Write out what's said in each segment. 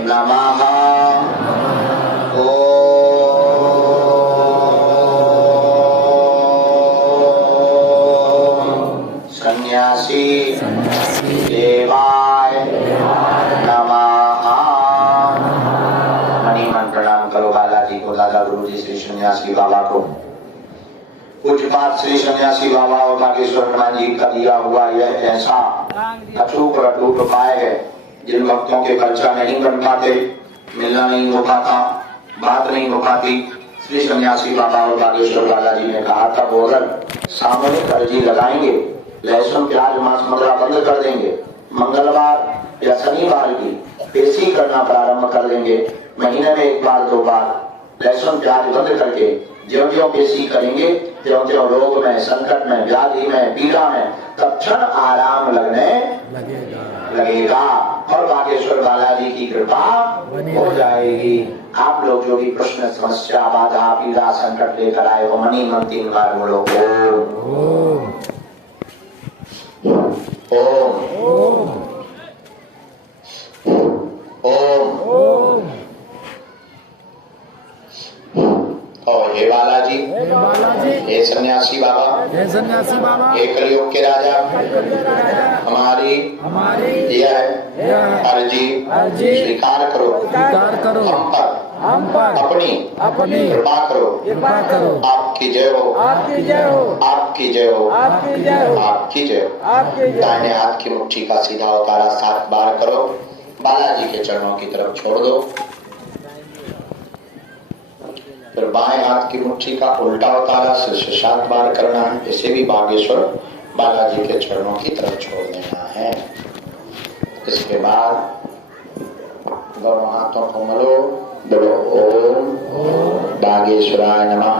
नमः। ओम सन्यासी देवाय नमः। मणिमन प्रणाम करो बालाजी को, दादा गुरु जी श्री सन्यासी बाबा को। पूज्यपात श्री सन्यासी बाबा और बागेश्वर हनुमान जी का दिया हुआ यह ऐसा अचूक और अटूट उपाय है जिन भक्तों के खर्चा नहीं बन पाते, मिलना नहीं हो पाता, बात नहीं हो पाती। श्री सन्यासी बाबा और बागेश्वर बालाजी ने कहा था वो अगर सामूहिक अर्जी लगाएंगे, लहसुन प्याज मांस मदिरा बंद कर देंगे, मंगलवार या शनिवार की पेशी करना प्रारंभ कर देंगे, महीने में एक बार दो बार लहसुन प्याज बंद करके ज्यों ज्यों पेशी करेंगे त्यों त्यों रोग में, संकट में, व्याधि में, पीड़ा में तत्क्षण आराम लगने लगेगा और बागेश्वर बालाजी की कृपा हो जाएगी। आप लोग जो भी प्रश्न, समस्या, बाधा, पीड़ा, संकट लेकर आए हो, मनी मन 3 बार बोलो ओम ओम ओम ओम। और हे बालाजी, हे सन्यासी बाबा, हे कलयुग के राजा, हमारी यह अर्जी स्वीकार करो, हम पर अपनी कृपा करो। आपकी जय हो, आपकी जय हो, आपकी जय हो, आपकी जय हो। दाहिने हाथ की मुट्ठी का सीधा उतारा 7 बार करो, बालाजी के चरणों की तरफ छोड़ दो। फिर बाएं हाथ की मुट्ठी का उल्टा उतारा सिर से 7 बार करना है, इसे भी बागेश्वर बालाजी के चरणों की तरफ छोड़ देना है। इसके बाद दोनों हाथों को मलो, बोलो ओम बागेश्वराय नमः,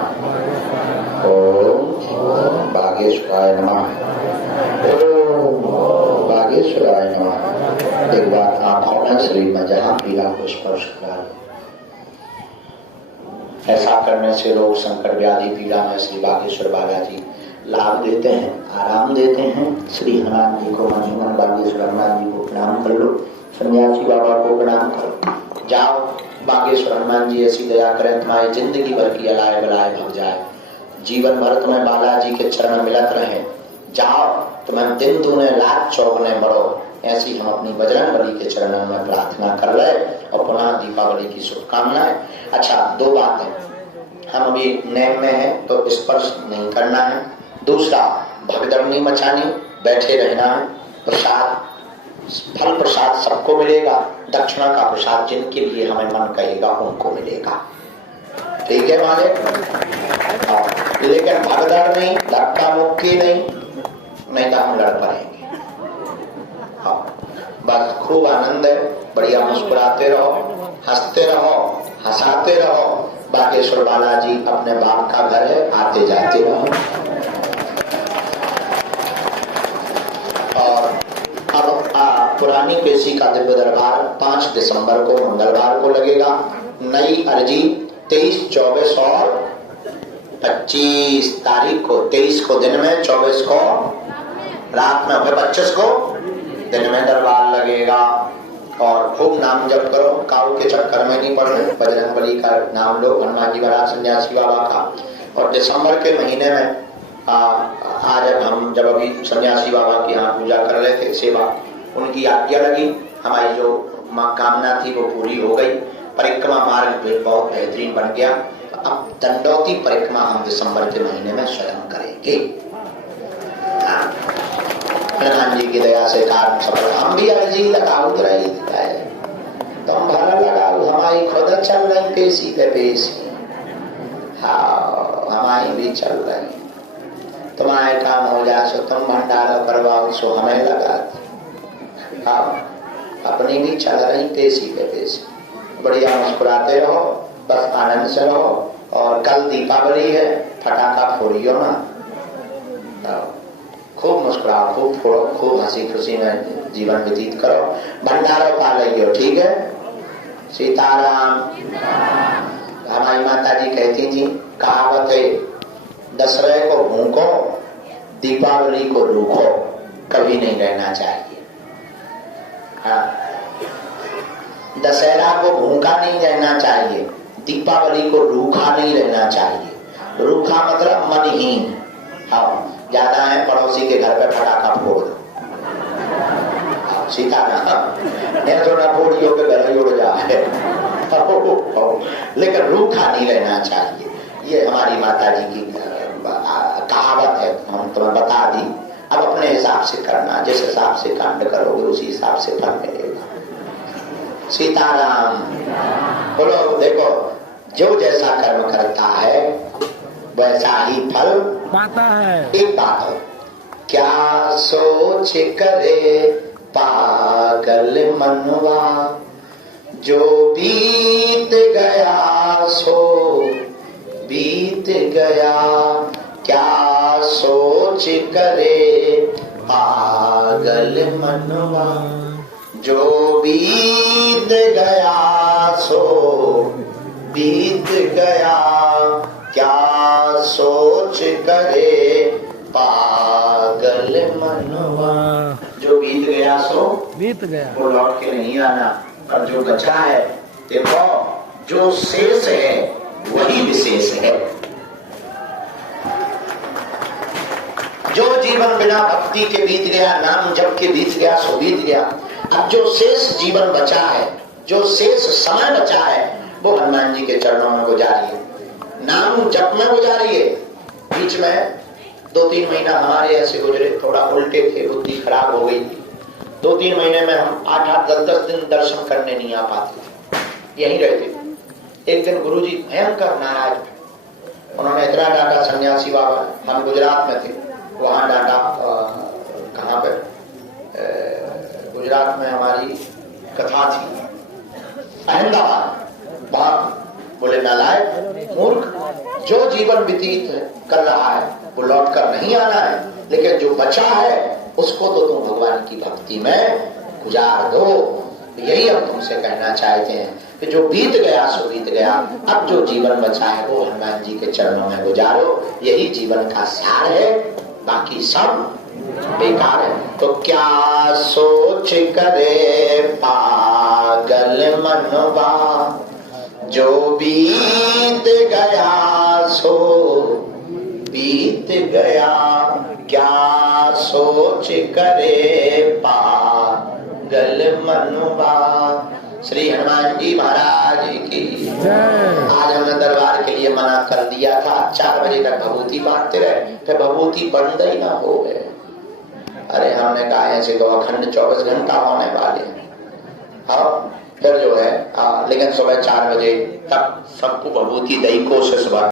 ओम बागेश्वराय नमः, ओम बागेश्वराय नमः। एक बार आंखों में शरीर में जहाँ पीड़ा को स्पर्श करा। ऐसा करने से रोग, संकट, व्याधि, पीड़ा में श्री बागेश्वर बालाजी लाभ देते हैं, आराम देते हैं। श्री हनुमान जी को, मणिमन बागेश्वर हनुमान जी को प्रणाम कर लो, सन्यासी बाबा को प्रणाम करो। जाओ, बागेश्वर हनुमान जी ऐसी दया करें तुम्हारी जिंदगी भर की अलाय बलाय भग जाए, जीवन भर तुम्हें बालाजी के चरण मिलत रहे। जाओ, तुम्हें दिन दूने लाख चौगुने बढ़ो, ऐसी हम अपनी बजरंग बली के चरणों में प्रार्थना कर रहे और पुनः दीपावली की शुभकामनाएं। अच्छा, 2 बातें, हम अभी नेम में हैं तो स्पर्श नहीं करना है। दूसरा, भगदड़ नहीं मचानी, बैठे रहना है। प्रसाद, फल प्रसाद सबको मिलेगा, दक्षिणा का प्रसाद जिनके लिए हमें मन कहेगा उनको मिलेगा, ठीक है मालिक? लेकिन भगदड़ नहीं, धक्का मुक्की नहीं तो हम लड़ पड़ेंगे। बस खूब आनंद है, बढ़िया मुस्कुराते रहो, हंसते रहो, हंसाते रहो। बागेश्वर बालाजी अपने बाप का घर है, आते जाते रहो। और अब पुरानी पेशी का दिव्य दरबार 5 दिसंबर को मंगलवार को लगेगा। नई अर्जी 23, 24 और 25 तारीख को, 23 को दिन में, 24 को रात में, फिर 25 को दिन में दरबार लगेगा। और खूब नाम जप करो, काऊ के चक्कर में नहीं पड़ना, बजरंग बली का नाम लो, हनुमान जी महाराज, सन्यासी बाबा का। और दिसंबर के महीने में आज हम जब अभी सन्यासी बाबा की यहाँ पूजा कर रहे थे, सेवा, उनकी आज्ञा लगी, हमारी जो कामना थी वो पूरी हो गई। परिक्रमा मार्ग भी बहुत बेहतरीन बन गया। अब दंडौती परिक्रमा हम दिसंबर के महीने में स्वयं करेंगे। हनुमान जी की दया से कार्य सफल। हम भी अर्जी लगाओ, तुम भला लगाओ, हमारी खुद चल रही पेशी पे पेशी। हाँ, हमारी भी चल रही, तुम्हारे काम हो जाए सो तुम भंडारा करवाओ सो हमें लगा। हाँ, अपनी भी चल रही पेशी पे पेशी। बढ़िया मुस्कुराते रहो, बस आनंद से रहो। और कल दीपावली है, फटाखा फोड़ियो ना, खूब मुस्कुराओ, खूब फोड़ो, खूब हंसी खुशी में जीवन व्यतीत करो, भंडारा पा लियो, ठीक है? सीताराम। हमारी माता जी कहती थी, कहावत है, दशहरे को भूखो, दीपावली को रूखो, कभी नहीं रहना चाहिए। हाँ, दशहरा को भूखा नहीं रहना चाहिए, दीपावली को रूखा नहीं रहना चाहिए। रूखा मतलब मनहीन। हाँ, ज्यादा है पड़ोसी के घर पे पटाखा फोड़ दो, सीताराम नहीं तो ना फोड़ियों के घर ही उड़ जाए। लेकिन रूखा नहीं रहना चाहिए, ये हमारी माता जी की कहावत है, हम तुम्हें बता दी। अब अपने हिसाब से करना, जिस हिसाब से कांड करोगे उसी हिसाब से फल मिलेगा। सीताराम बोलो। देखो, जो जैसा कर्म करता है वैसा ही फल पाता है। एक बात है, क्या सोच करे पागल मनवा, जो बीत गया सो बीत गया। क्या सोच करे पागल मनवा, जो बीत गया सो बीत गया। क्या सोच करे पागल मनवा, जो बीत गया सो बीत गया, वो लौट के नहीं आना। और जो बचा है, देखो जो शेष है वही विशेष है। जो जीवन बिना भक्ति के बीत गया, नाम जप के बीत गया सो बीत गया। अब जो शेष जीवन बचा है, जो शेष समय बचा है, वो हनुमान जी के चरणों में गुजारिए, नाम जप में गुजारिए। बीच में 2-3 महीना हमारे ऐसे गुजरे, थोड़ा उल्टे थे, बुद्धि खराब हो गई थी। 2-3 महीने में हम 8-10 दिन दर्शन करने नहीं आ पाते थे, यहीं रहते। एक दिन गुरुजी भयंकर नाराज, उन्होंने इतना डांटा, सन्यासी बाबा, हम गुजरात में थे, वहां डांटा। कहाँ पे? गुजरात में हमारी कथा थी, अहमदाबाद। वहां बोले, नालायक मूर्ख, जो जीवन व्यतीत कर रहा है वो लौट कर नहीं आना है, लेकिन जो बचा है उसको तो तुम भगवान की भक्ति में गुजार दो। यही हम तुमसे कहना चाहते हैं कि जो बीत गया सो बीत गया, अब जो जीवन बचा है वो हनुमान जी के चरणों में गुजारो। यही जीवन का सार है, बाकी सब बेकार है। तो क्या सोच करे पागल मनवा, जो बीत गया सो बीत गया। क्या सोच करे पागल मनवा। श्री हनुमान जी महाराज की आज हमने दरबार के लिए मना कर दिया था, 4 बजे तक भभूति बांटते रहे, फिर भभूति बंद ही ना हो गए। अरे हमने कहा ऐसे तो अखंड 24 घंटा होने वाले हैं। हाँ, फिर जो है लेकिन सुबह 4 बजे तक सबको भभूति दही को से सुबह